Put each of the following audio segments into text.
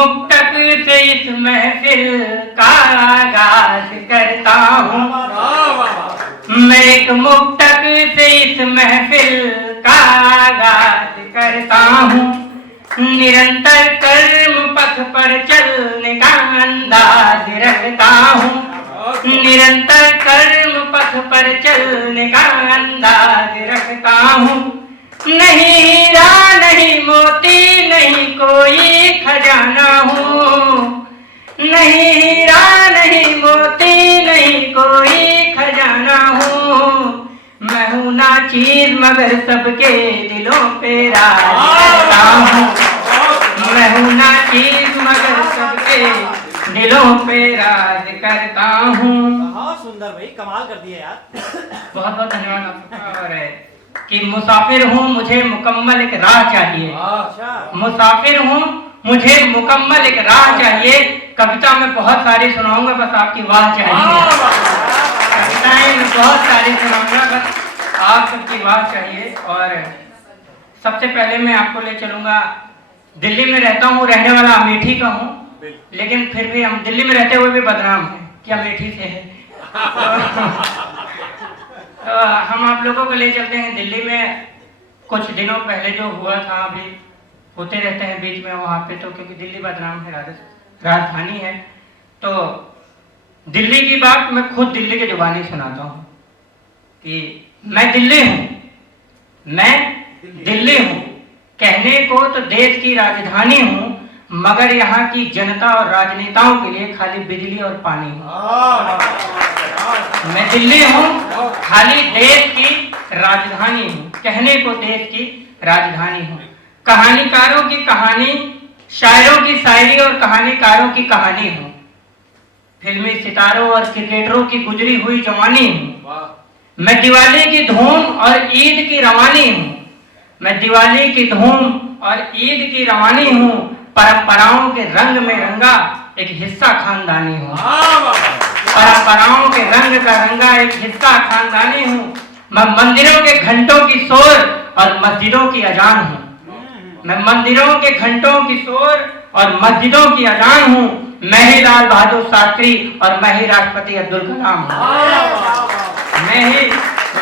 मुक्तक से इस महफिल का आगाज करता हूँ। मैं एक मुक्तक से इस महफिल का आगाज करता हूँ। निरंतर कर्म पथ पर चलने का अंदाज रखता हूँ। निरंतर कर्म पथ पर चलने का अंदाज रखता हूँ। नहीं हीरा नहीं मोती नहीं कोई खजाना हूँ। नहीं हीरा नहीं मोती नहीं कोई खजाना हूँ। मैं हूँ ना चीज मगर सबके दिलों पे राज करता हूँ। मैं हूँ ना चीज मगर सबके दिलों पे राज करता हूँ। बहुत सुंदर भाई, कमाल कर दिया यार। बहुत बहुत धन्यवाद आपका। और कि मुसाफिर हूँ मुझे मुकम्मल एक राह चाहिए। अच्छा। मुसाफिर हूँ मुझे मुकम्मल एक राह चाहिए। कविता में बहुत सारी सुनाऊंगा, बस आपकी वाह चाहिए। कविताएं में बहुत सारी सुनाऊंगा, बस आप सबकी वाह चाहिए। और सबसे पहले मैं आपको ले चलूंगा, दिल्ली में रहता हूँ, रहने वाला अमेठी का हूँ, लेकिन फिर भी हम दिल्ली में रहते हुए भी बदनाम हैं कि अमेठी से है। तो हम आप लोगों को ले चलते हैं दिल्ली में। कुछ दिनों पहले जो हुआ था, अभी होते रहते हैं बीच में वहाँ पे, तो क्योंकि दिल्ली बदनाम है, राजधानी है, तो दिल्ली की बात मैं खुद दिल्ली की जुबानी सुनाता हूँ कि मैं दिल्ली हूँ, मैं दिल्ली हूँ, कहने को तो देश की राजधानी हूँ, मगर यहाँ की जनता और राजनेताओं के लिए खाली बिजली और पानी हूँ। मैं दिल्ली हूँ, खाली देश की राजधानी हूँ, कहने को देश की राजधानी हूँ। कहानीकारों की कहानी, शायरों की शायरी और कहानीकारों की कहानी हूँ। फिल्मी सितारों और क्रिकेटरों की गुजरी हुई जवानी हूँ। मैं दिवाली की धूम और ईद की रवानी हूँ। मैं दिवाली की धूम और ईद की रवानी हूँ। परंपराओं के रंग में रंगा एक हिस्सा खानदानी हूँ। परंपराओं के रंग का रंगा एक हिस्सा खानदानी हूँ। मैं मंदिरों के घंटों की शोर और मस्जिदों की अजान हूँ। मैं मंदिरों के घंटों की शोर और मस्जिदों की अजान हूँ। मैं ही लाल बहादुर शास्त्री और मैं ही राष्ट्रपति अब्दुल कलाम हूँ।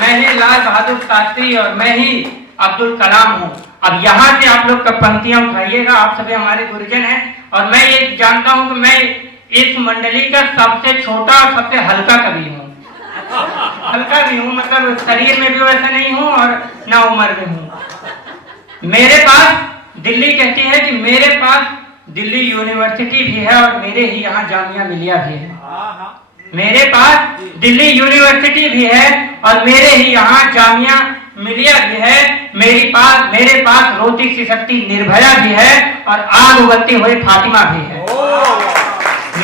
मैं ही लाल बहादुर शास्त्री और मैं ही अब्दुल कलाम हूँ। अब यहाँ से आप लोग पंक्तियां उठाइएगा, आप सभी हमारे गुरुजन हैं, और मैं ये जानता हूँ कि मैं इस मंडली का सबसे छोटा और सबसे हल्का कवि हूँ। हल्का भी हूँ, मतलब शरीर में भी वैसा नहीं हूँ और ना उम्र में हूँ। मेरे पास दिल्ली कहती है कि मेरे पास दिल्ली यूनिवर्सिटी भी है और मेरे ही यहाँ जामिया मिलिया भी है। मेरे पास दिल्ली यूनिवर्सिटी भी है और मेरे ही यहाँ जामिया मिलिया भी है। मेरे पास रोती सी शक्ति निर्भया भी है और आग उगलती हुई फातिमा भी है।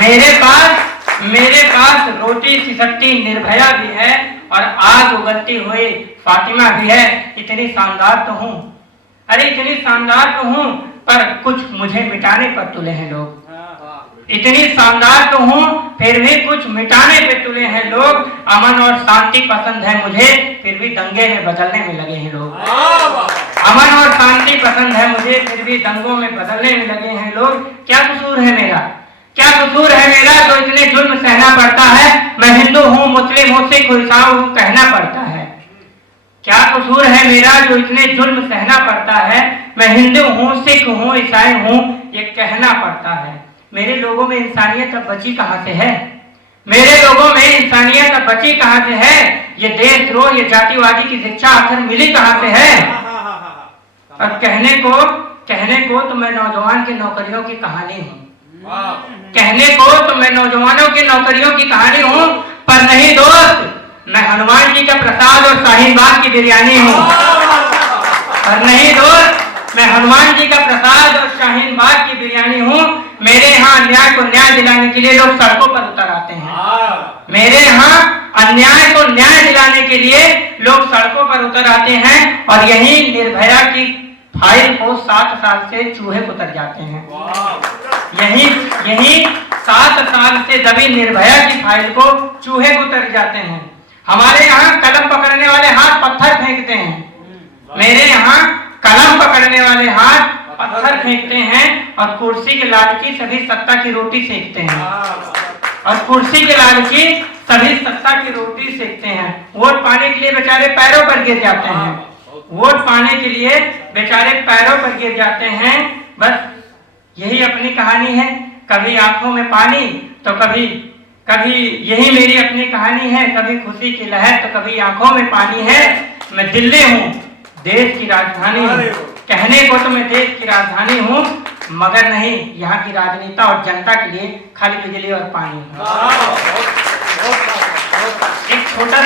मेरे पास रोटी सी शक्ति निर्भया भी है और आग उगलती हुई फातिमा भी है। इतनी शानदार तो हूँ, अरे इतनी शानदार तो हूँ, पर कुछ मुझे मिटाने पर तुले हैं लोग। इतनी शानदार तो हूँ, फिर भी कुछ मिटाने पे तुले हैं लोग। अमन और शांति पसंद है मुझे, फिर भी दंगे में बदलने में लगे हैं लोग। अमन और शांति पसंद है मुझे, फिर भी दंगों में बदलने में लगे हैं लोग। क्या कसूर है मेरा, क्या कसूर है मेरा तो इतने जुल्म सहना पड़ता है। मैं हिंदू हूँ, मुस्लिम हूँ, सिख ईसाई हूँ, कहना पड़ता है। क्या कसूर है मेरा जो इतने जुल्म सहना पड़ता है। मैं हिंदू हूँ, सिख हूँ, ईसाई हूँ, ये कहना पड़ता है। मेरे लोगों में इंसानियत अब बची कहाँ से है। मेरे लोगों में इंसानियत अब बची कहाँ से है। ये देशद्रोह, ये जातिवादी की शिक्षा आखिर मिली कहाँ से है। और कहने को तो मैं नौजवान की नौकरियों की कहानी हूँ। कहने को तो मैं नौजवानों की नौकरियों की कहानी हूँ, पर नहीं दोस्त, मैं हनुमान जी का प्रसाद और शाहीन बाग की बिरयानी हूँ। और नहीं दोस्त, मैं हनुमान जी का प्रसाद और शाहीन बाग की बिरयानी हूँ। मेरे यहाँ अन्याय को न्याय दिलाने के लिए लोग सड़कों पर उतर आते हैं। मेरे यहाँ अन्याय को न्याय दिलाने के लिए लोग सड़कों पर उतर आते हैं। और यही निर्भया की फाइल को 7 साल से चूहे उतर जाते हैं। यही 7 साल से दबी निर्भया की फाइल को चूहे उतर जाते हैं। हमारे यहाँ कलम पकड़ने वाले हाथ पत्थर फेंकते हैं। मेरे यहाँ कलम पकड़ने वाले हाथ पत्थर फेंकते हैं और कुर्सी के लालची सभी सत्ता की रोटी सेकते हैं। और कुर्सी के लालची सभी सत्ता की रोटी सेकते हैं। वोट पाने के लिए बेचारे पैरों पर गिर जाते हैं। वोट पाने के लिए बेचारे पैरों पर गिर जाते हैं। बस यही अपनी कहानी है, कभी आंखों में पानी तो कभी यही मेरी अपनी कहानी है, कभी खुशी की लहर तो कभी आंखों में पानी है। मैं दिल्ली हूँ, देश की राजधानी हूँ, कहने को तो मैं देश की राजधानी हूँ, मगर नहीं, यहाँ की राजनेता और जनता के लिए खाली बिजली और पानी। एक छोटा